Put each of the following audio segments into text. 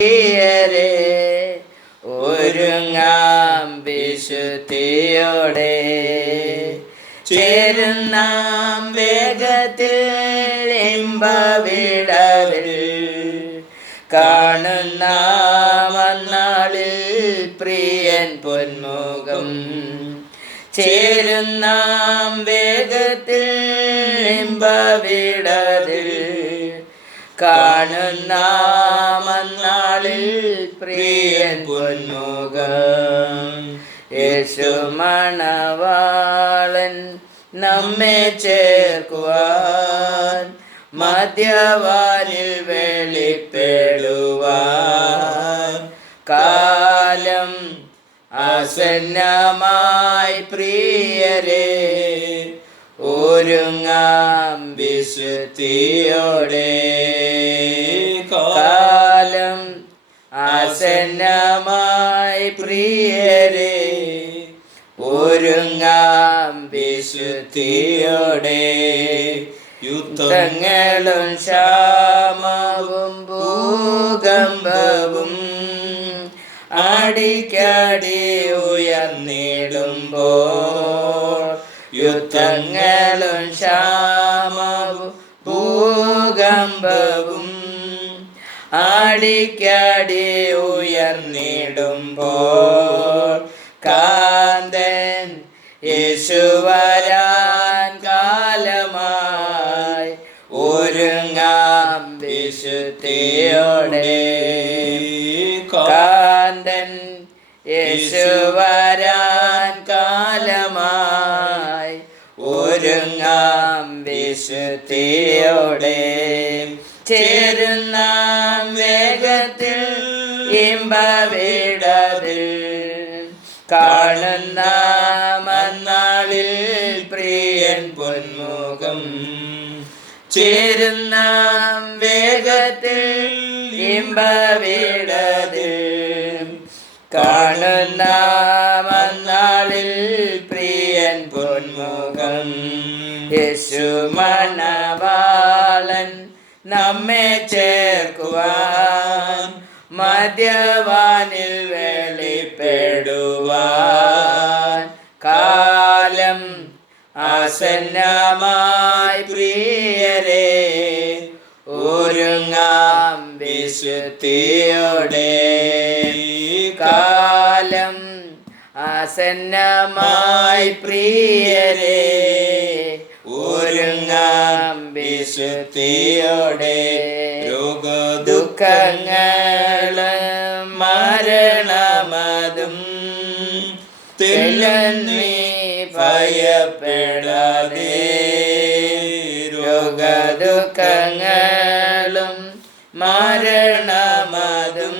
പ്രിയരെ ഒരുങ്ങാം വിശുദ്ധിയോടെ ചേരുന്നാം വേഗത്തിൽ ഇമ്പവിടവിൽ കാണുന്നാം അന്നാളിൽ പ്രിയൻ പൊന്മുഖം ചേരുന്നാം വേഗത്തിൽ ഇമ്പവിടവിൽ കാണുന്നാം അന്നാളിൽ പ്രിയൻ പൊന്മുഖം യേശു മണവാളൻ നമ്മെ ചേർക്കുവാൻ മധ്യവാനിൽ വെളിപ്പെടുവാൻ കാലം ആസന്നമായി പ്രിയരെ ഒരുങ്ങാം വിശുദ്ധിയോടെ കാലം ആസന്നമായി പ്രിയരെ ഒരുങ്ങാം വിശുദ്ധിയോടെ യുദ്ധങ്ങളും ക്ഷാമവും ഭൂകമ്പവും അടിക്കടി ഉയർന്നിടുമ്പോൾ യുദ്ധങ്ങളും ക്ഷാമവും ഭൂകമ്പവും അടിക്കടി ഉയർന്നിടുമ്പോൾ കാന്തൻ യേശു വരാൻ കാലമായി ഒരുങ്ങാം വിശുദ്ധിയോടെ കാന്തൻ യേശു വരാൻ കാലമായി ഒരുങ്ങാം വിശുദ്ധിയോടെ ചേരുന്നാം വേഗത്തിൽ ഇമ്പവിടവിൽ കാണുന്നാം അന്നാളിൽ പ്രിയൻ പൊന്മുഖം ചേരുന്നാം വേഗത്തിൽ ഇമ്പവിടവിൽ കാണുന്നാം അന്നാളിൽ പ്രിയൻ പൊന്മുഖം യേശു മണവാളൻ നമ്മെ ചേർക്കുവാൻ മധ്യവാനിൽ വെളിപ്പെടുവാൻ കാലം ആസന്നമായി പ്രിയരെ ഒരുങ്ങാം വിശുദ്ധിയോടെ കാലം ആസന്നമായി പ്രിയരെ ഒരുങ്ങാം വിശുദ്ധിയോടെ രോഗദുഃഖങ്ങളും മരണമതും തെല്ലീ ഭയപ്പെടാതെ രോഗദുഃഖങ്ങളും മരണമതും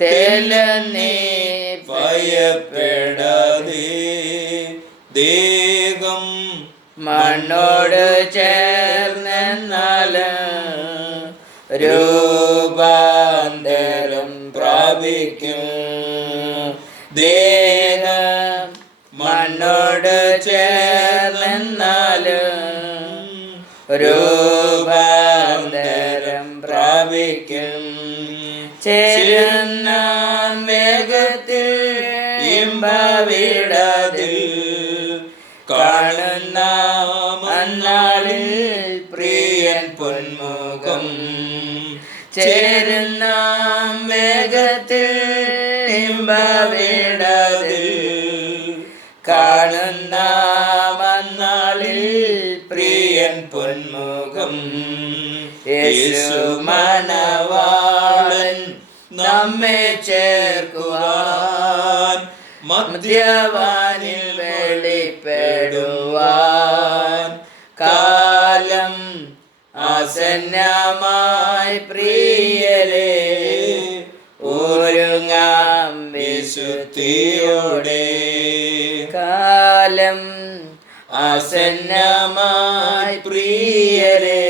തെല്ലീ ഭയപ്പെടാതെ ദേഹം മണ്ണോട് ചേർന്നെന്നാല് രൂപാന്തരം പ്രാപിക്കും ദേഹം മണ്ണോട് ചേർന്നെന്നാല് രൂപാന്തരം പ്രാപിക്കും ചേരുന്ന വേഗത്തിൽ ഇമ്പവിടവിൽ കാണുന്ന അന്നാളിൽ പ്രിയൻ പൊന്മുഖം ചേരുന്ന വേഗത്തിൽ ഇമ്പവിടവിൽ കാണുന്ന അന്നാളിൽ പ്രിയൻ പൊന്മുഖം യേശു മണവാളൻ നമ്മെ ചേർക്കുവാൻ മധ്യവാനിൽ വെളിപ്പെടുവാൻ കാലം ആസന്നമായി പ്രിയരെ ഒരുങ്ങാം വിശുദ്ധിയോടെ കാലം ആസന്നമായി പ്രിയരെ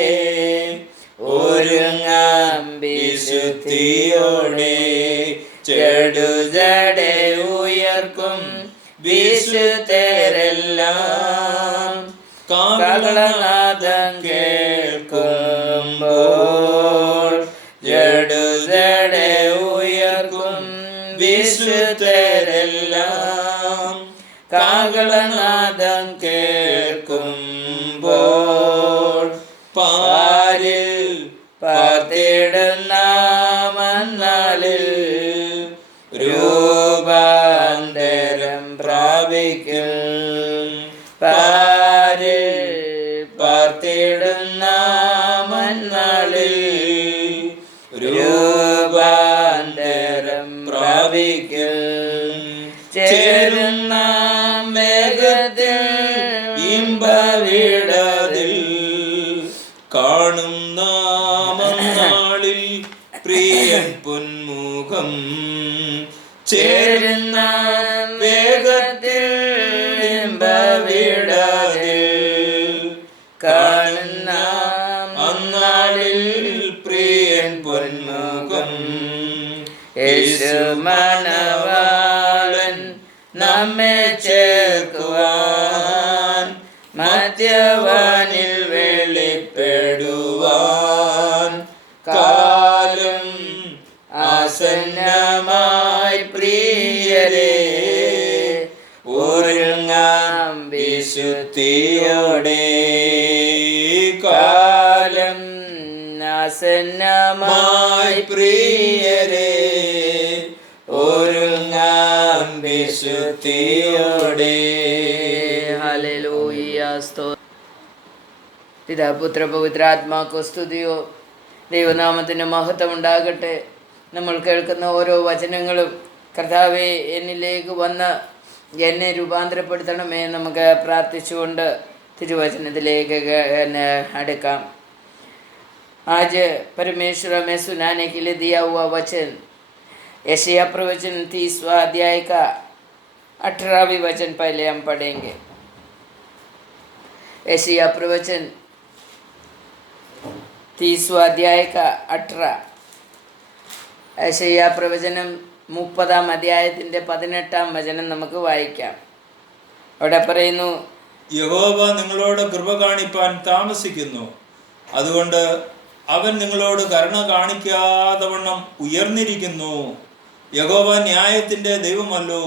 ഒരുങ്ങാം വിശുദ്ധിയോടെ ചെടുജട ഉയർക്കും വിശുദ്ധരെല്ലാം കാഹളനാദം കേൾക്കുമ്പോൾ ജടുജട തലമുറകളെ ഉയർക്കും വിശുദ്ധരെല്ലാം കാഹളനാദം കേൾക്കുമ്പോൾ പാരിൽ പാർത്തിടുന്ന മന്നാളിൽ രൂപാന്തരം പ്രാപിക്കും. പാരിൽ പാർത്തിടുന്ന മന്നാളിൽ രൂപാന്തരം പ്രാപിക്കും. ചേരുന്ന മേഘത്തിൽ ഇമ്പവിടതിൽ കാണുന്ന മന്നാളിൽ പ്രിയൻ പൊന്മുഖം. ചേരുന്ന വേഗത്തിൽ ഇമ്പവിടതിൽ കാണുന്ന അന്നാളിൽ പ്രിയൻ പൊന്മുഖം. യേശു മണവാളൻ നമ്മെ ചേർക്കുവാൻ മധ്യവാനിൽ വെളിപ്പെടുവാൻ കാലം ആസന്നമായി പ്രിയരേ, ഒരുങ്ങാം വിശുദ്ധിയോടെ. കാലം ആസന്നമായി പ്രിയരേ, ഒരുങ്ങാം വിശുദ്ധിയോടെ. ഹല്ലേലൂയ. പിതാ പുത്ര പവിത്രാത്മാക്കോ സ്തുതിയോ. ദൈവനാമത്തിന് മഹത്വം ഉണ്ടാകട്ടെ. നമ്മൾ കേൾക്കുന്ന ഓരോ വചനങ്ങളും കർത്താവേ എന്നിലേക്ക് വന്ന് എന്നെ രൂപാന്തരപ്പെടുത്തണമേ നമുക്ക് പ്രാർത്ഥിച്ചുകൊണ്ട് തിരുവചനത്തിലേക്ക് അടുക്കാം. आज परमेश्वर में सुनाने के लिए दिया हुआ वचन यशायाह प्रवचन 30वां अध्याय का 18वां वचन पहले हम पढ़ेंगे. यशायाह प्रवचन 30वां अध्याय का 18. यशायाह प्रवचനം 30-ാം അധ്യായത്തിൻ്റെ 18-ാം വചനം നമുക്ക് വായിക്കാം. അവിടെ പറയുന്നു, യഹോവ നിങ്ങളോട് കൃപ കാണിപ്പാൻ താമസിക്കുന്നു, അതുകൊണ്ട് അവൻ നിങ്ങളോട് കരുണ കാണിക്കാതവണ്ണം ഉയർന്നിരിക്കുന്നു. യഹോവ ന്യായത്തിന്റെ ദൈവമല്ലോ,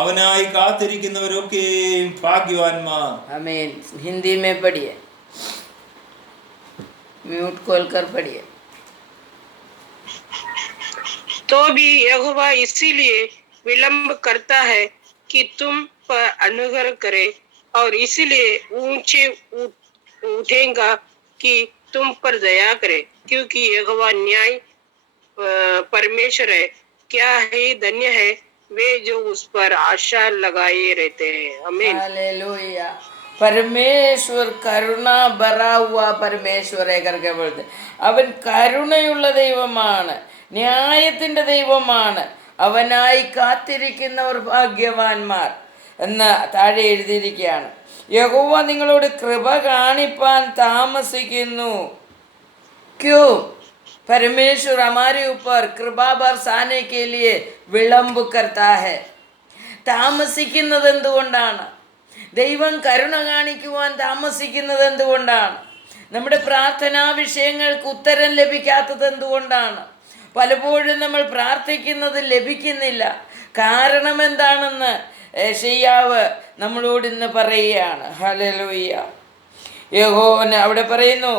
അവനായി കാത്തിരിക്കുന്നവരൊക്കെയും ഭാഗ്യവാന്മാർ. ആമേൻ. हिंदी में पढ़िए, म्यूट खोलकर पढ़िए. तो भी यहोवा इसीलिए विलंब करता है कि तुम पर अनुग्रह करे, और इसीलिए ऊंचे उठेगा कि तुम पर दया करे, क्योंकि यहोवा न्याय परमेश्वर है. क्या ही धन्य है वे जो उस पर आशा लगाए रहते हैं. आमीन. हालेलुया. परमेश्वर करुणा भरा हुआ परमेश्वर है करके बोलते. അവൻ കരുണയുള്ള ദൈവമാണ്, ന്യായത്തിൻ്റെ ദൈവമാണ്, അവനായി കാത്തിരിക്കുന്നവർ ഭാഗ്യവാന്മാർ എന്ന് താഴെ എഴുതിയിരിക്കുകയാണ്. യഹോവ നിങ്ങളോട് കൃപ കാണിപ്പാൻ താമസിക്കുന്നു. क्यों? परमेश्वर हमारे ऊपर कृपा बरसाने के लिए विलंब करता है. താമസിക്കുന്നത് എന്തുകൊണ്ടാണ്? ദൈവം കരുണ കാണിക്കുവാൻ താമസിക്കുന്നത് എന്തുകൊണ്ടാണ്? നമ്മുടെ പ്രാർത്ഥനാ വിഷയങ്ങൾക്ക് ഉത്തരം ലഭിക്കാത്തത് എന്തുകൊണ്ടാണ്? പലപ്പോഴും നമ്മൾ പ്രാർത്ഥിക്കുന്നത് ലഭിക്കുന്നില്ല. കാരണം എന്താണെന്ന് യെശയ്യാവ് നമ്മളോട് ഇന്ന് പറയുകയാണ്. ഹല്ലേലൂയ. യഹോവ അവിടെ പറയുന്നു,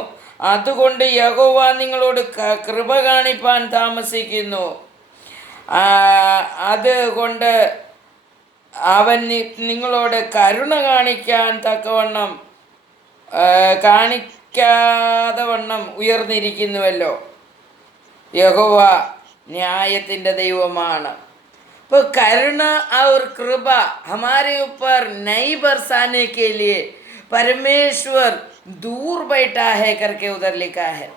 അതുകൊണ്ട് യഹോവ നിങ്ങളോട് കൃപ കാണിപ്പാൻ താമസിക്കുന്നു, അതുകൊണ്ട് അവൻ നിങ്ങളോട് കരുണ കാണിക്കാൻ തക്കവണ്ണം കാണിക്കാതെ വണ്ണം ഉയർന്നിരിക്കുന്നുവല്ലോ. യഹോവ ന്യായത്തിൻ്റെ ദൈവമാണ്. तो करुणा और कृपा हमारे ऊपर नहीं बरसाने के लिए परमेश्वर दूर बैठा है करके उधर लिखा है.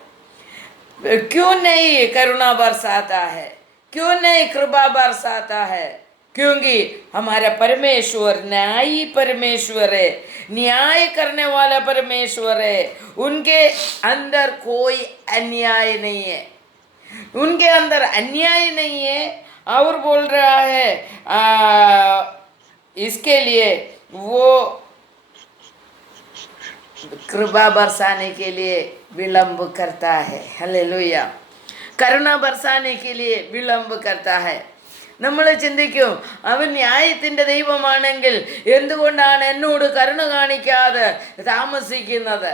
क्यों नहीं करुणा बरसाता है, क्यों नहीं कृपा बरसाता है? क्योंकि हमारा परमेश्वर न्यायी परमेश्वर है, न्याय करने वाला परमेश्वर है. उनके अंदर कोई अन्याय नहीं है, उनके अंदर अन्याय नहीं है. और बोल रहा है इसके लिए वो कृपा बरसाने के लिए विलंब करता है. हालेलुया. കരുണ ബർസാനെ के लिए വിളംബ करता है. നമ്മൾ ചിന്തിക്കും, അവൻ ന്യായത്തിൻ്റെ ദൈവമാണെങ്കിൽ എന്തുകൊണ്ടാണ് എന്നോട് കരുണ കാണിക്കാതെ താമസിക്കുന്നത്?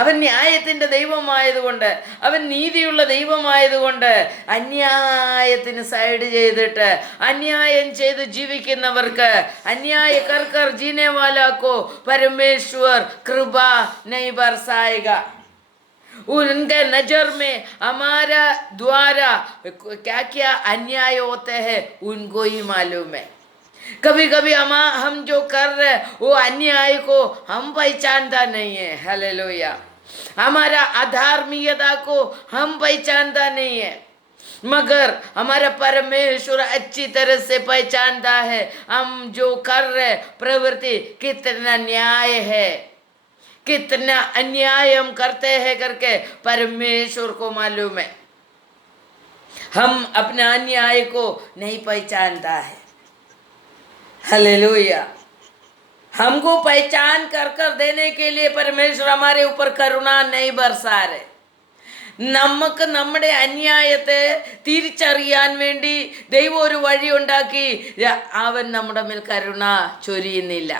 അവൻ ന്യായത്തിൻ്റെ ദൈവമായതുകൊണ്ട്, അവൻ നീതിയുള്ള ദൈവമായതുകൊണ്ട് അന്യായത്തിന് സൈഡ് ചെയ്തിട്ട് അന്യായം ചെയ്ത് ജീവിക്കുന്നവർക്ക്, അന്യായക്കർക്ക് ജീനെ വാലാക്കോ പരമേശ്വർ കൃപ नहीं बरसाएगा. उनके नजर में हमारा द्वारा क्या क्या अन्याय होते हैं उनको ही मालूम है. कभी कभी हम जो कर रहे वो अन्याय को हम पहचानता नहीं है. हालेलुया. हमारा अधार्मिकता को हम पहचानता नहीं है, मगर हमारा परमेश्वर अच्छी तरह से पहचानता है हम जो कर रहे प्रवृत्ति कितना न्याय है, कितना अन्याय हम करते हैं करके परमेश्वर को मालूम है. हम अपने अन्याय को नहीं पहचानता है. हालेलुया. हमको पहचान कर कर देने के लिए परमेश्वर हमारे ऊपर करुणा नहीं बरसा रहे. നമുക്ക് നമ്മുടെ അന്യായത്തെ തിരിച്ചറിയാൻ വേണ്ടി ദൈവം ഒരു വഴി ഉണ്ടാക്കി. അവൻ നമ്മുടെ മേൽ കരുണ ചൊരിയുന്നില്ല.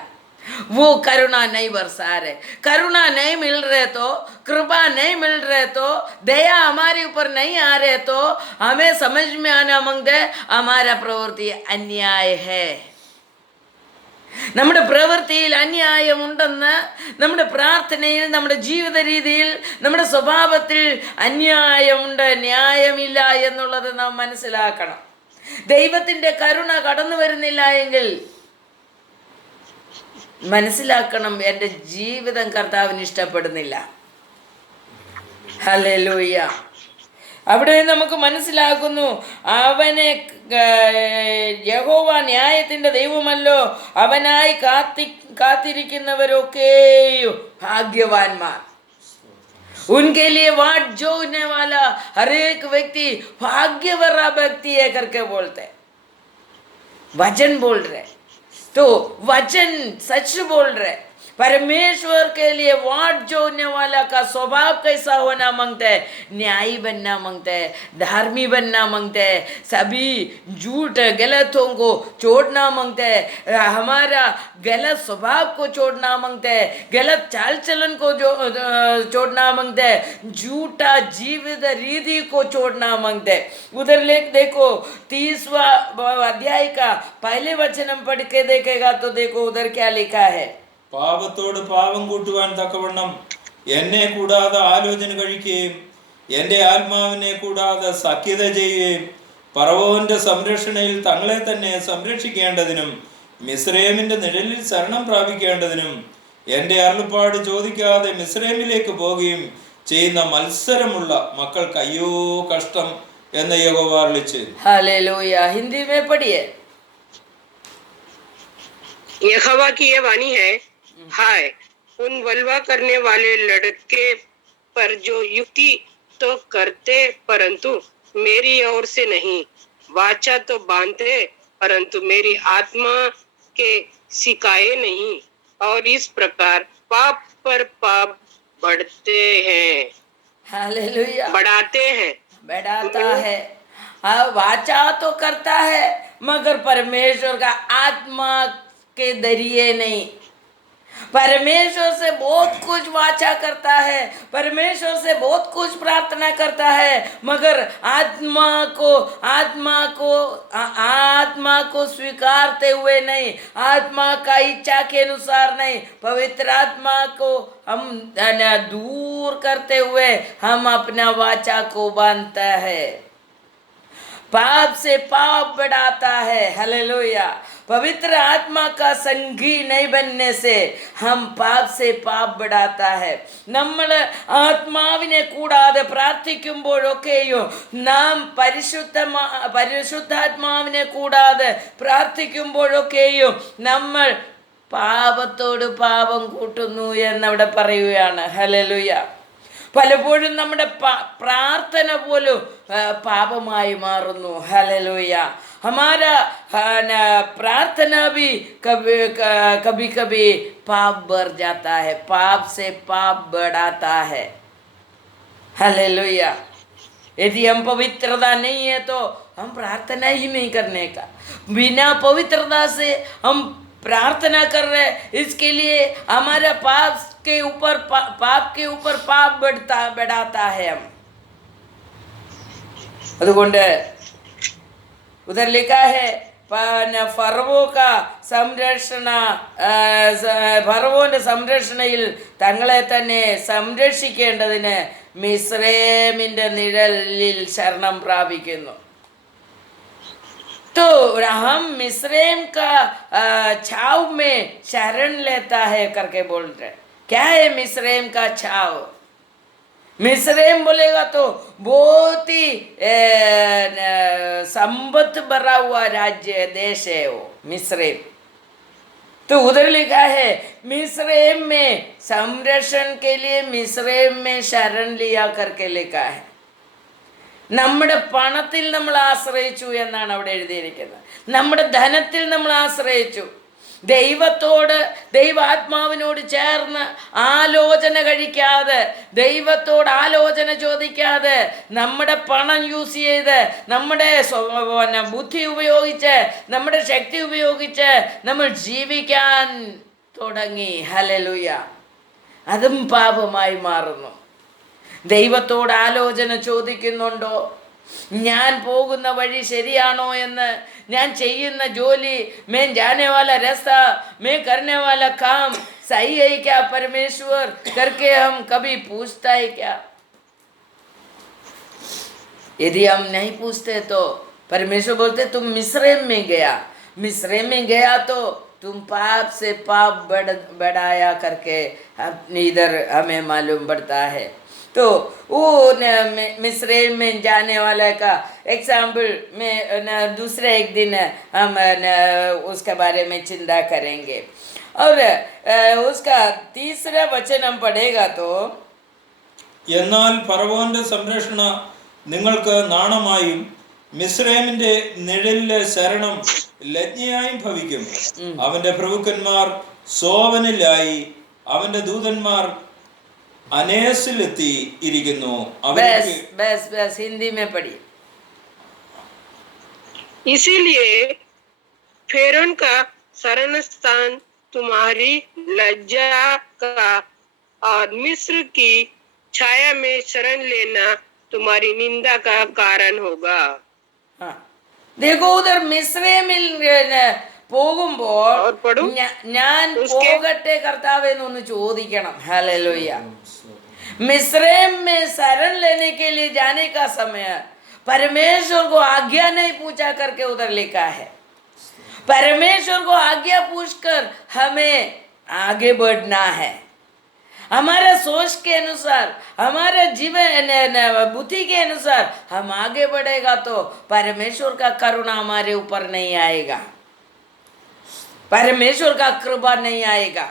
वो करुणा नहीं बरसा रहे. करुणा नहीं मिल रहे तो, कृपा नहीं मिल रहे तो, दया हमारे ऊपर नहीं आ रहे तो हमें समझ में आना मांगते हमारा प्रवृत्ति अन्याय है. നമ്മുടെ പ്രവൃത്തിയിൽ അന്യായമുണ്ടെന്ന്, നമ്മുടെ പ്രാർത്ഥനയിൽ, നമ്മുടെ ജീവിത രീതിയിൽ, നമ്മുടെ സ്വഭാവത്തിൽ അന്യായമുണ്ട്, ന്യായമില്ല എന്നുള്ളത് നാം മനസ്സിലാക്കണം. ദൈവത്തിൻ്റെ കരുണ കടന്നു വരുന്നില്ല എങ്കിൽ മനസ്സിലാക്കണം, എൻ്റെ ജീവിതം കർത്താവിന് ഇഷ്ടപ്പെടുന്നില്ല. ഹല്ലേലൂയ. അവിടെ നമുക്ക് മനസ്സിലാക്കുന്നു, അവനെ യഹോവ ന്യായത്തിൻ്റെ ദൈവമല്ലോ, അവനായി കാത്തിരിക്കുന്നവരൊക്കെയും ഭാഗ്യവാന്മാർ. उनके लिए वाट जोने वाला हर एक व्यक्ति भाग्यवरा व्यक्ति है करके बोलते. वचन बोल रहे तो वचन सच बोल रहे. परमेश्वर के लिए वाट जोड़ने वाला का स्वभाव कैसा होना मांगते हैं? न्यायी बनना मांगते हैं, धार्मी बनना मांगते हैं, सभी झूठ गलतों को छोड़ना मांगते हैं, हमारा गलत स्वभाव को छोड़ना मांगते हैं, गलत चाल चलन को छोड़ना मांगते हैं, झूठा जीवित रीति को छोड़ना मांगते हैं. उधर लेख देखो 30वां अध्याय का पहले वचन हम पढ़ के देखेगा तो देखो उधर क्या लिखा है. പാപത്തോട് പാപം കൂട്ടുവാൻ തക്കവണ്ണം എന്നെ കൂടാതെ ആലോചന കഴിക്കുകയും എൻ്റെ ആത്മാവിനെ കൂടാതെ സഖ്യത ചെയ്യുകയും ഫറവോന്റെ സംരക്ഷണയിൽ തങ്ങളെ തന്നെ സംരക്ഷിക്കേണ്ടതിനും മിസ്രൈമിന്റെ നിഴലിൽ ശരണം പ്രാപിക്കേണ്ടതിനും എൻ്റെ അരുളപ്പാട് ചോദിക്കാതെ മിസ്രൈമിലേക്ക് പോവുകയും ചെയ്യുന്ന മത്സരമുള്ള മക്കൾക്ക് അയ്യോ കഷ്ടം എന്ന് യഹോവ അരുളിച്ചു. हालेलुया. हिंदी में पढ़िए. यहोवा की ये वाणी है, हाय उन वल्वा करने वाले लड़के पर जो युक्ति तो करते परंतु मेरी ओर से नहीं, वाचा तो बांधते परंतु मेरी आत्मा के सिखाए नहीं, और इस प्रकार पाप पर पाप बढ़ते हैं. हालेलुया. बढ़ाते हैं. बढ़ाता है. वाचा तो करता है मगर परमेश्वर का आत्मा के जरिए नहीं. परमेश्वर से बहुत कुछ वाचा करता है, परमेश्वर से बहुत कुछ प्रार्थना करता है, मगर आत्मा को स्वीकारते हुए नहीं, आत्मा का इच्छा के अनुसार नहीं, पवित्र आत्मा को हम दूर करते हुए हम अपना वाचा को बांधता है. पाप से पाप बढ़ाता है. हालेलुया. पवित्र आत्मा का संगी नहीं बनने से हम पाप से पाप बढ़ाता है. നമ്മൾ ആത്മാവിനെ കൂടാതെ പ്രാർത്ഥിക്കുമ്പോഴൊക്കെയും നാം പരിശുദ്ധാത്മാവിനെ കൂടാതെ പ്രാർത്ഥിക്കുമ്പോഴൊക്കെയും നമ്മൾ പാപത്തോട് പാപം കൂട്ടുന്നു എന്നവിടെ പറയുകയാണ്. ഹല്ലേലൂയ. പലപ്പോഴും നമ്മുടെ പ്രാർത്ഥന പോലും പാപമായി മാറുന്നു. ഹല്ലേലൂയ. हमारा प्रार्थना भी कभी कभी पाप बढ़ जाता है, पाप से पाप बढ़ाता है. हालेलुया. यदि हम पवित्रता नहीं है तो हम प्रार्थना ही नहीं करने का। बिना पवित्रता से हम प्रार्थना कर रहे, इसके लिए हमारे पाप के ऊपर पाप बढ़ाता है हम। അതുകൊണ്ട് उधर लिखा है ഫറവോ ഫറവോന്റെ സംരക്ഷണയിൽ തങ്ങളെ തന്നെ സംരക്ഷിക്കേണ്ടതിന് മിസ്രൈമിന്റെ നിഴലിൽ ശരണം പ്രാപിക്കുന്നു. तो हम मिस्रैम का छाव में शरण लेता है करके बोल रहे. क्या है मिस्रैम का छाव? मिस्रैम बोलेगा तो बहुत ही संपत्त भरा हुआ राज्य देश है वो मिस्रैम. तो उधर लिखा है मिस्रैम में संरक्षण के लिए मिस्रैम में शरण लिया करके लिखा है. നമ്മുടെ പണത്തിൽ നമ്മൾ ആശ്രയിച്ചു എന്നാണ് അവിടെ എഴുതിയിരിക്കുന്നത്. നമ്മുടെ ധനത്തിൽ നമ്മൾ ആശ്രയിച്ചു. ദൈവത്തോട് ദൈവാത്മാവിനോട് ചേർന്ന് ആലോചന കഴിക്കാതെ, ദൈവത്തോട് ആലോചന ചോദിക്കാതെ, നമ്മുടെ പണം യൂസ് ചെയ്ത്, നമ്മുടെ ബുദ്ധി ഉപയോഗിച്ച്, നമ്മുടെ ശക്തി ഉപയോഗിച്ച് നമ്മൾ ജീവിക്കാൻ തുടങ്ങി. ഹല്ലേലൂയ. അതും പാപമായി മാറുന്നു. ദൈവത്തോട് ആലോചന ചോദിക്കുന്നുണ്ടോ? ഞാൻ പോകുന്ന വഴി ശരിയാണോ എന്ന്, ഞാൻ ചെയ്യുന്ന ജോലി, मैं जाने वाला रास्ता, मैं करने वाला काम सही है क्या परमेश्वर करके हम कभी पूछता है क्या? यदि हम नहीं पूछते तो परमेश्वर बोलते तुम मिस्रैम में गया, मिस्रैम में गया तो तुम पाप से पाप बढ़ाया करके इधर हमें मालूम पड़ता है. तो वो मिस्रैम में जाने वाला का एग्जाम्पल में दूसरे एक दिन हम उसके बारे में चिंता करेंगे. और उसका तीसरा वचन हम पढ़ेगा तो എന്നാൽ ഫറവോന്റെ സംരക്ഷണ നിങ്ങൾക്ക് നാണമായും മിസ്രൈമിന്റെ നിഴലിലെ ശരണം ലജ്ഞയായും ഭവിക്കും. അവന്റെ പ്രഭുക്കന്മാർ സോവനിലായി, അവന്റെ ദൂതന്മാർ अनेसिलेती इरिगिनो. बस हिंदी में पढ़िए. इसीलिए फेरोन का शरण स्थान तुम्हारी लज्जा का और मिस्र की छाया में शरण लेना तुम्हारी निंदा का कारण होगा. हाँ, देखो उधर മിസ്രൈമിൽ പോകുമ്പോൾ ഞാൻ പോകട്ടെ കർത്താവേ എന്നൊന്ന് ചോദിക്കണം. ഹല്ലേലൂയ. मिस्रैम में शरण लेने के लिए जाने का समय परमेश्वर को आज्ञा नहीं पूछा करके उधर लिखा है. परमेश्वर को आज्ञा पूछकर हमें आगे बढ़ना है. हमारे सोच के अनुसार, हमारे जीवन बुद्धि के अनुसार हम आगे बढ़ेगा तो परमेश्वर का करुणा हमारे ऊपर नहीं आएगा, परमेश्वर का कृपा नहीं आएगा.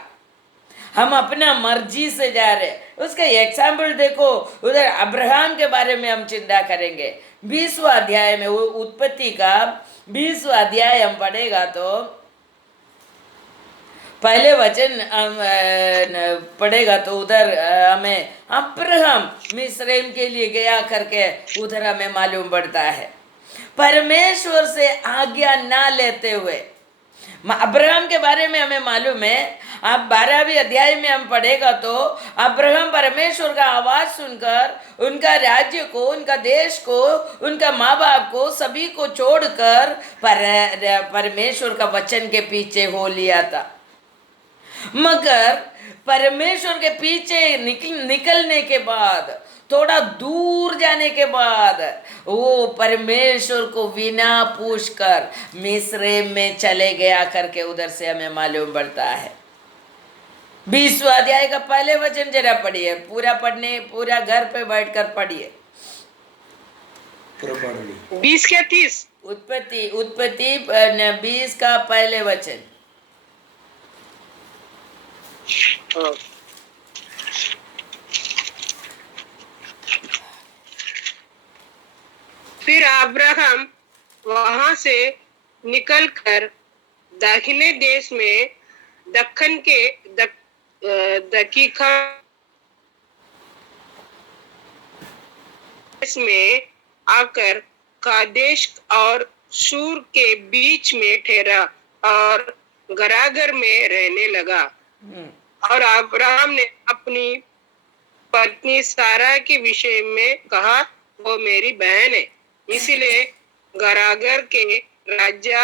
हम अपना मर्जी से जा रहे. उसका एग्जाम्पल देखो, उधर अब्राहम के बारे में हम चिंता करेंगे. 20वां अध्याय में, उत्पत्ति का 20वां अध्याय हम पढ़ेगा तो पहले वचन पढ़ेगा तो उधर हमें अब्राहम मिस्रैम के लिए गया करके उधर हमें मालूम पड़ता है. परमेश्वर से आज्ञा ना लेते हुए अब्राहम के बारे में हमें मालूम है. अब 12वीं अध्याय में हम पढ़ेगा तो अब्राहम परमेश्वर का आवाज सुनकर उनका राज्य को, उनका देश को, उनका माँ बाप को, सभी को छोड़कर परमेश्वर का वचन के पीछे हो लिया था. मगर परमेश्वर के पीछे निकलने के बाद, थोड़ा दूर जाने के बाद वो परमेश्वर को बिना पूछकर मिस्रैम में चले गया करके उधर से हमें मालूम पड़ता है. 20वां अध्याय का पहले वचन जरा पढ़िए. पूरा पढ़ने, पूरा घर पे बैठकर पढ़िए. 20 क्या 30? उत्पत्ति 20 का पहले वचन. फिर अब्राहम वहां से निकलकर दाहिने देश में दक्कन के दकीका में आकर कादेश और सूर के बीच में ठहरा और गरागर में रहने लगा। और अब्राहम ने अपनी पत्नी सारा के विषय में कहा, वो मेरी बहन है। इसलिए गरागर के राजा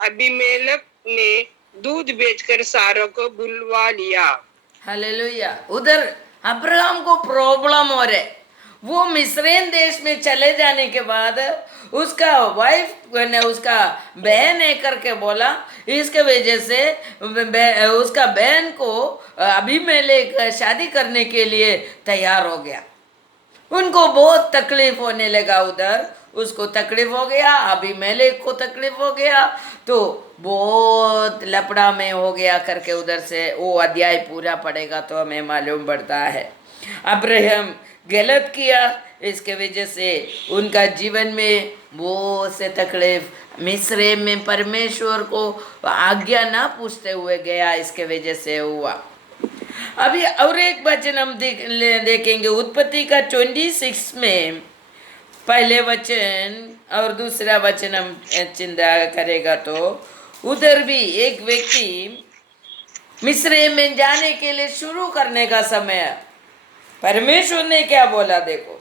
अबीमेलेक ने दूध बेचकर सारा को बुलवा लिया। हालेलुया। उधर अब्राहम को प्रॉब्लम हो रहे, वो मिस्रैम देश में चले जाने के बाद उसका वाइफ ने उसका बहन है करके बोला, इसके वजह से उसका बहन को अबीमेलेक शादी करने के लिए तैयार हो गया। उनको बहुत तकलीफ होने लगा, उधर उसको तकलीफ हो गया, अबीमेलेक को तकलीफ हो गया, तो बहुत लपड़ा में हो गया करके उधर से वो अध्याय पूरा पड़ेगा तो हमें मालूम पड़ता है। अब्राहम गलत किया, इसके वजह से उनका जीवन में बहुत से तकलीफ, मिस्र में परमेश्वर को आज्ञा ना पूछते हुए गया, इसके वजह से हुआ। अभी और एक वचन हम देखेंगे, उत्पत्ति का 26 में पहले वचन और दूसरा वचन हम चिंता करेगा तो उधर भी एक व्यक्ति मिस्र में जाने के लिए शुरू करने का समय, परमेश्वर ने क्या बोला देखो।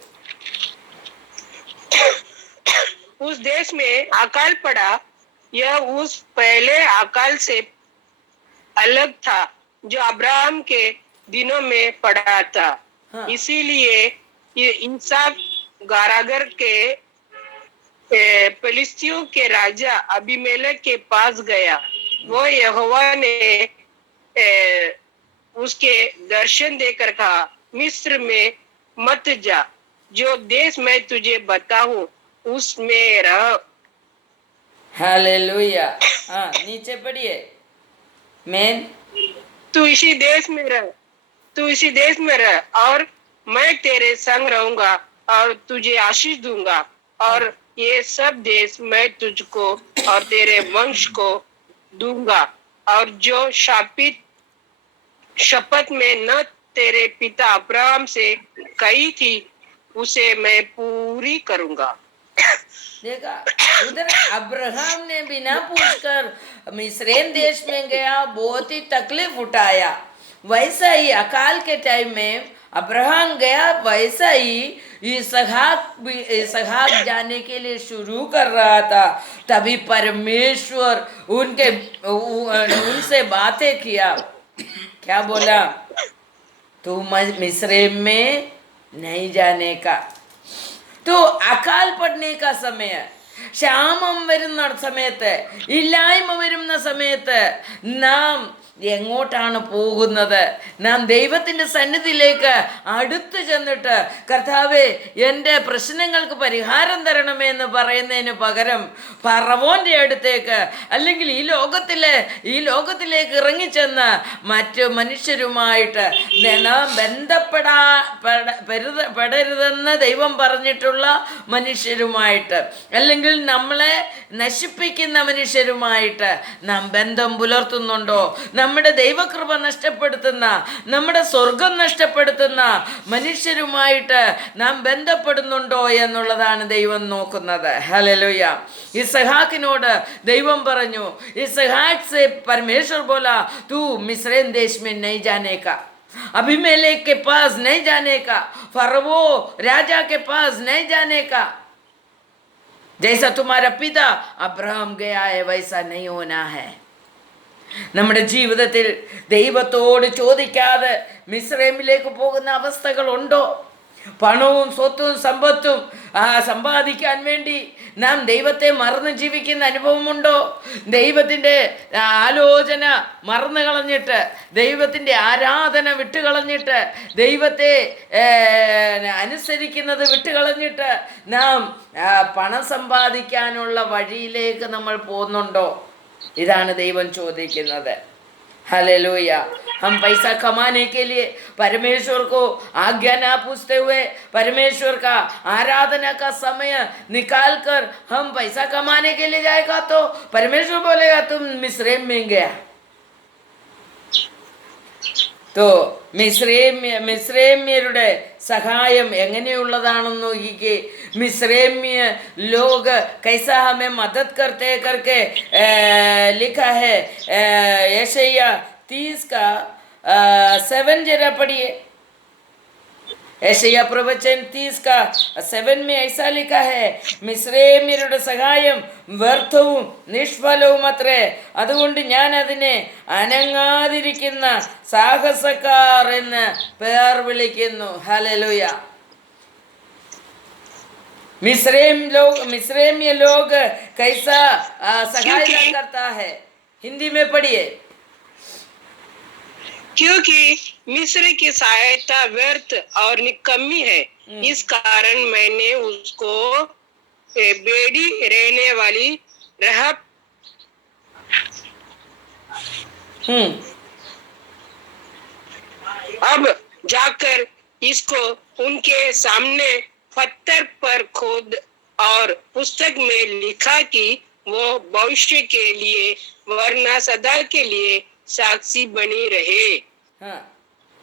उस देश में अकाल पड़ा, यह उस पहले अकाल से अलग था जो अब्राहम के दिनों में पड़ा था। हाँ। इसीलिए ये इंसाफ गारागर के फिलिस्तियों के राजा अबीमेलेक के पास गया। वो यहोवा ने उसके दर्शन देकर कहा, मिस्र में मत जा, जो देश मैं तुझे बताऊं उसमें रह। हालेलुया। हाँ, नीचे पढ़िए। मैं तू इसी देश में रह और मैं तेरे संग रहूंगा और तुझे आशीष दूंगा, और ये सब देश मैं तुझको और तेरे वंश को दूंगा, और जो शपथ में न तेरे पिता अब्राहम से कही थी उसे मैं पूरी करूंगा। देखा, उधर अब्राहम ने बिना पूछकर मिस्रैम देश में गया, बहुत ही तकलीफ उठाया। वैसा ही अकाल के टाइम में अब्राहम गया, वैसा ही इसहाक जाने के लिए शुरू कर रहा था। तभी परमेश्वर उनसे बातें किया, क्या बोला, तू मिस्रैम में नहीं जाने का। तो അകാൽ പടനെ का समय, ക്ഷാമം വരുന്ന സമയത്ത്, ഇല്ലായ്മ വരുന്ന സമയത്ത് നാം എങ്ങോട്ടാണ് പോകുന്നത്? നാം ദൈവത്തിൻ്റെ സന്നിധിയിലേക്ക് അടുത്ത് ചെന്നിട്ട് കർത്താവേ എൻ്റെ പ്രശ്നങ്ങൾക്ക് പരിഹാരം തരണമേ എന്ന് പറയുന്നതിന് പകരം ഫറവോൻ്റെ അടുത്തേക്ക് അല്ലെങ്കിൽ ഈ ലോകത്തിലേക്ക് ഇറങ്ങിച്ചെന്ന് മറ്റു മനുഷ്യരുമായിട്ട് നാം പെടരുതെന്ന് ദൈവം പറഞ്ഞിട്ടുള്ള മനുഷ്യരുമായിട്ട്, അല്ലെങ്കിൽ നമ്മളെ നശിപ്പിക്കുന്ന മനുഷ്യരുമായിട്ട് നാം ബന്ധം പുലർത്തുന്നുണ്ടോ? നമ്മുടെ ദൈവകൃപ നഷ്ടപ്പെടുത്തുന്ന, നമ്മുടെ സ്വർഗം നഷ്ടപ്പെടുത്തുന്ന മനുഷ്യരുമായിട്ട് നാം ബന്ധപ്പെടുന്നുണ്ടോ എന്നുള്ളതാണ് ദൈവം നോക്കുന്നത്. ഹല്ലേലൂയ. इसहाकिनोड ദൈവം പറഞ്ഞു, इसहाक से परमेश्वर बोला, तू मिस्रैम देश में नहीं जाने का, अबीमेलेक के पास नहीं जाने का, फरवो राजा के पास नहीं जाने का, जैसा तुम्हारा पिता अब्राहम गया है वैसा नहीं होना है. നമ്മുടെ ജീവിതത്തിൽ ദൈവത്തോട് ചോദിക്കാതെ മിസ്രൈമിലേക്ക് പോകുന്ന അവസ്ഥകളുണ്ടോ? പണവും സ്വത്തും സമ്പത്തും സമ്പാദിക്കാൻ വേണ്ടി നാം ദൈവത്തെ മറന്ന് ജീവിക്കുന്ന അനുഭവമുണ്ടോ? ദൈവത്തിൻ്റെ ആലോചന മറന്നു കളഞ്ഞിട്ട്, ദൈവത്തിൻ്റെ ആരാധന വിട്ടുകളഞ്ഞിട്ട്, ദൈവത്തെ അനുസരിക്കുന്നത് വിട്ടുകളഞ്ഞിട്ട് നാം പണം സമ്പാദിക്കാനുള്ള വഴിയിലേക്ക് നമ്മൾ പോകുന്നുണ്ടോ? ഇതാണ് ദൈവം ചോദിക്കുന്നത്. हालेलुया. हम पैसा कमाने के लिए परमेश्वर को आज्ञा ना पूछते हुए परमेश्वर का आराधना का समय निकाल कर हम पैसा कमाने के लिए जाएगा तो परमेश्वर बोलेगा तुम मिस्रैम में गया. തോ മിസ്രൈമ്യരുടെ സഹായം എങ്ങനെയുള്ളതാണെന്ന് നോക്കിക്കേ. मिस्रैम्य लोग कैसा हमें मदद करते करके लिखा है। यशायाह 30 का 7 जरा पढ़िए। यशायाह प्रवचन 30 का 7 में ऐसा लिखा है, മിസ്രൈമ്യരുടെ സഹായം വ്യർത്ഥവും നിഷ്ഫലവും അത്രേ, അതുകൊണ്ട് ഞാൻ അതിനെ അനങ്ങാതിരിക്കുന്ന സാഹസക്കാർ എന്ന് പേർ വിളിക്കുന്നു. ഹല്ലേലൂയ. मिस्रैम्य लोग कैसा सहायता करता है, हिंदी में पढ़िए। क्योंकि मिस्र की सहायता व्यर्थ और निकम्मी है, इस कारण मैंने उसको बेड़ी रहने वाली रहब अब जाकर इसको उनके सामने पत्थर पर खोद और पुस्तक में लिखा कि वो भविष्य के लिए वरना सदा के लिए साक्षी बनी रहे। हाँ,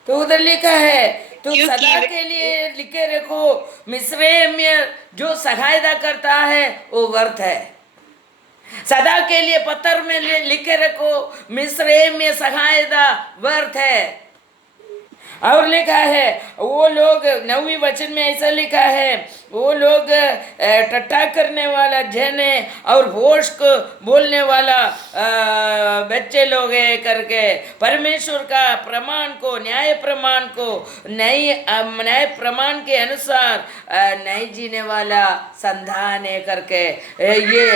तो उधर लिखा है तो क्योंकि सदा के लिए लिखे रखो, मिस्रैम्य जो सहायता करता है वो व्यर्थ है। सदा के लिए पत्थर में लिखे रखो, मिस्रैम्य सहायता व्यर्थ है। और लिखा है वो लोग 9वीं वचन में ऐसा लिखा है, वो लोग टट्टा करने वाला जन है और होश को बोलने वाला बच्चे लोग है करके परमेश्वर का प्रमाण को, न्याय प्रमाण को न्याय प्रमाण के अनुसार नहीं जीने वाला संधान है करके ये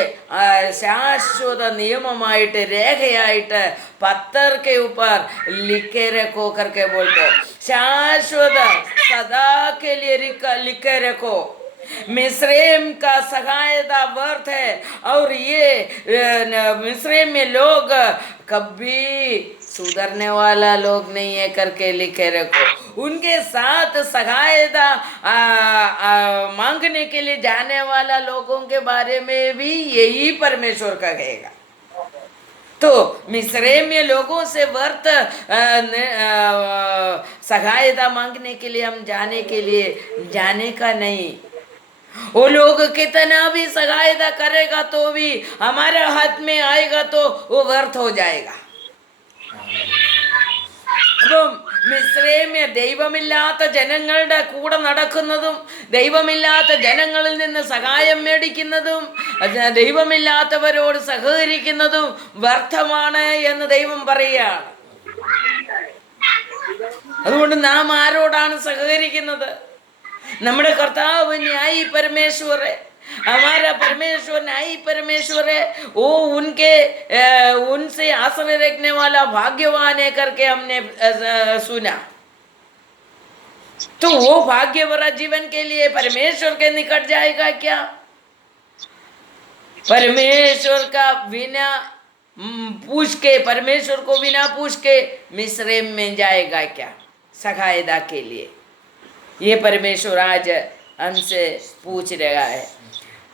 शाश्वत नियमമായിട്ട് രേഖയായിട്ട് पत्थर के ऊपर लिखे रखो करके बोलते हैं। शाश्वत सदा के लिए लिखे रखो। मिस्रैम का सहायता व्यर्थ है और ये मिस्रैम में लोग कभी सुधरने वाला लोग नहीं है करके लिखे रखो। उनके साथ सहायता मांगने के लिए जाने वाला लोगों के बारे में भी यही परमेश्वर कहेगा। तो मिस्रैम्य लोगों से व्यर्थ सहायता मांगने के लिए हम जाने का नहीं। वो लोग कितना भी सहायता करेगा तो भी हमारे हाथ में आएगा तो वो व्यर्थ हो जाएगा। അപ്പം മിസ്രൈമ്യ ദൈവമില്ലാത്ത ജനങ്ങളുടെ കൂടെ നടക്കുന്നതും ദൈവമില്ലാത്ത ജനങ്ങളിൽ നിന്ന് സഹായം മേടിക്കുന്നതും ദൈവമില്ലാത്തവരോട് സഹകരിക്കുന്നതും വ്യർത്ഥമാണ് എന്ന് ദൈവം പറയുകയാണ്. അതുകൊണ്ട് നാം ആരോടാണ് സഹകരിക്കുന്നത്? നമ്മുടെ കർത്താവ് ന്യായി परमेश्वर है, हमारा परमेश्वर न्यायी परमेश्वर है। वो उनसे आश्रय रखने वाला भाग्यवान है करके हमने सुना। तो वो भाग्य भरा जीवन के लिए परमेश्वर के निकट जाएगा क्या? परमेश्वर का बिना पूछ के, परमेश्वर को बिना पूछ के मिस्रैम में जाएगा क्या सहायता के लिए? ये परमेश्वर आज हमसे पूछ रहा है।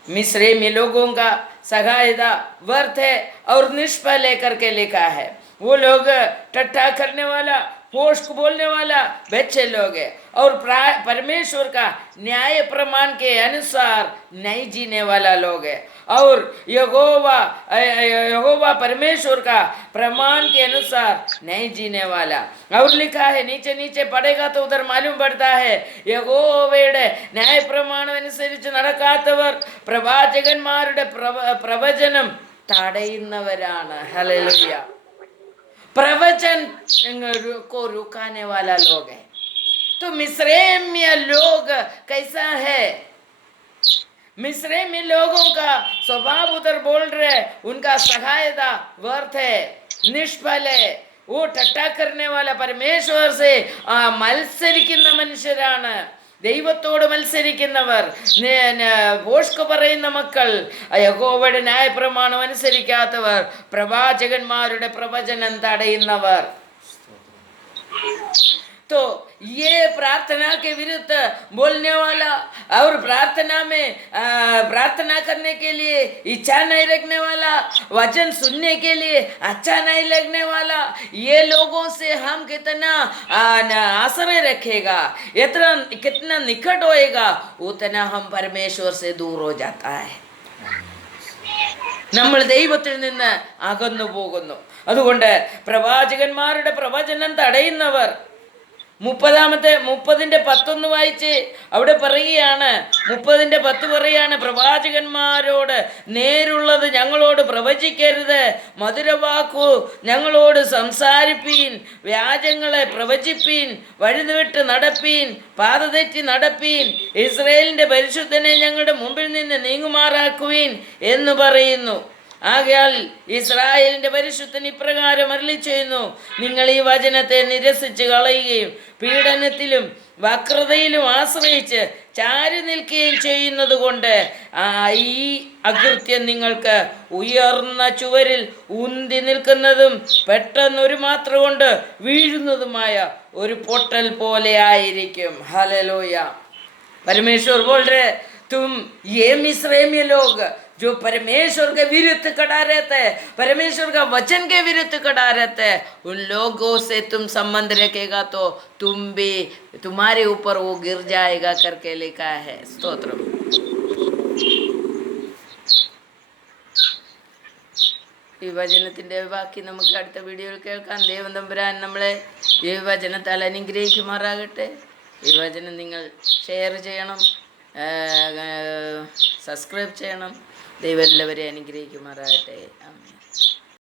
मिस्रैमी लोगों का सहायता व्यर्थ है और निष्फल है करके लिखा है। वो लोग टट्टा करने वाला, होश को बोलने वाला बच्चे लोग हैं और परमेश्वर का न्याय प्रमाण के अनुसार नहीं जीने वाला लोग है। और यहोवा परमेश्वर का प्रमाण के अनुसार नहीं जीने वाला। और लिखा है, नीचे पढ़ेगा तो उधर मालूम पड़ता है, യഹോവയുടെ ന്യായ പ്രമാണം അനുസരിച്ച് നടക്കാത്തവർ പ്രവാചകന്മാരുടെ പ്രവചനം തടയുന്നവരാണ്. ഹല്ലേലൂയ. प्रवचन को रुकाने वाला लोग है। तो मिस्रैम्य लोग कैसा है? मिस्रैमी लोगों का स्वभाव उधर बोल रहे, उनका सहायता व्यर्थ है, निष्फल है। वो टट्टा करने वाला परमेश्वर से മത്സരിക്കുന്ന മനുഷ്യരാണ്. ദൈവത്തോട് മത്സരിക്കുന്നവർ, ഭോഷ്ക് പറയുന്ന മക്കൾ, യഹോവയുടെ ന്യായപ്രമാണം അനുസരിക്കാത്തവർ, പ്രവാചകന്മാരുടെ പ്രവചനം തടയുന്നവർ. तो ये प्रार्थना के विरुद्ध बोलने वाला और प्रार्थना में प्रार्थना करने के लिए इच्छा नहीं रखने वाला, वचन सुनने के लिए अच्छा नहीं लगने वाला, ये लोगों से हम कितना आश्रय रखेगा, इतना कितना निकट होएगा, उतना हम परमेश्वर से दूर हो जाता है. നമ്മൾ ദൈവത്തിൽ നിന്ന് അകന്നു പോകുന്നു. അതുകൊണ്ട് പ്രവാചകന്മാരുടെ പ്രവചനം തടയുന്നവർ 30:11 വായിച്ച് അവിടെ പറയുകയാണ്, 30:10 പറയാണ്, പ്രവാചകന്മാരോട് നേരുള്ളത് ഞങ്ങളോട് പ്രവചിക്കരുത്, മധുരവാക്കു ഞങ്ങളോട് സംസാരിപ്പീൻ, വ്യാജങ്ങളെ പ്രവചിപ്പീൻ, വഴിവിട്ട് നടപ്പീൻ, പാതതെറ്റി നടപ്പീൻ, ഇസ്രായേലിന്റെ പരിശുദ്ധനെ ഞങ്ങളുടെ മുമ്പിൽ നിന്ന് നീങ്ങുമാറാക്കുവീൻ എന്ന് പറയുന്നു. ആകയാൽ ഇസ്രായേലിന്റെ പരിശുദ്ധൻ ഇപ്രകാരം അരുളി ചെയ്യുന്നു, നിങ്ങൾ ഈ വചനത്തെ നിരസിച്ച് കളയുകയും പീഡനത്തിലും വക്രതയിലും ആശ്രയിച്ച് ചാരി നിൽക്കുകയും ചെയ്യുന്നത് കൊണ്ട് ഈ അകൃത്യം നിങ്ങൾക്ക് ഉയർന്ന ചുവരിൽ ഉന്തി നിൽക്കുന്നതും പെട്ടെന്നൊരു മാത്ര കൊണ്ട് വീഴുന്നതുമായ ഒരു പൊട്ടൽ പോലെ ആയിരിക്കും. ഹല്ലേലൂയ. परमेश्वर बोल रहे, तुम ये मिस्रैमी लोग जो परमेश्वर के विरुद्ध खड़ा रहते हैं, परमेश्वर का वचन के विरुद्ध खड़ा रहते हैं, उन लोगों से तुम संबंध रखेगा तो तुम भी, तुम्हारे ऊपर वो गिर जाएगा करके लिखा है. स्तोत्रम. ഈ വചനത്തിൻ്റെ ബാക്കി നമുക്ക് അടുത്ത വീഡിയോയിൽ കേൾക്കാം. ദൈവം തമ്പുരാൻ നമ്മളെ ഈ വചനത്താൽ അനുഗ്രഹിക്കുമാറാകട്ടെ. ഈ വചനം നിങ്ങൾ ഷെയർ ചെയ്യണം, സബ്സ്ക്രൈബ് ചെയ്യണം. ദൈവം എല്ലാവരെയും അനുഗ്രഹിക്കുമാറാകട്ടെ. ആമേൻ.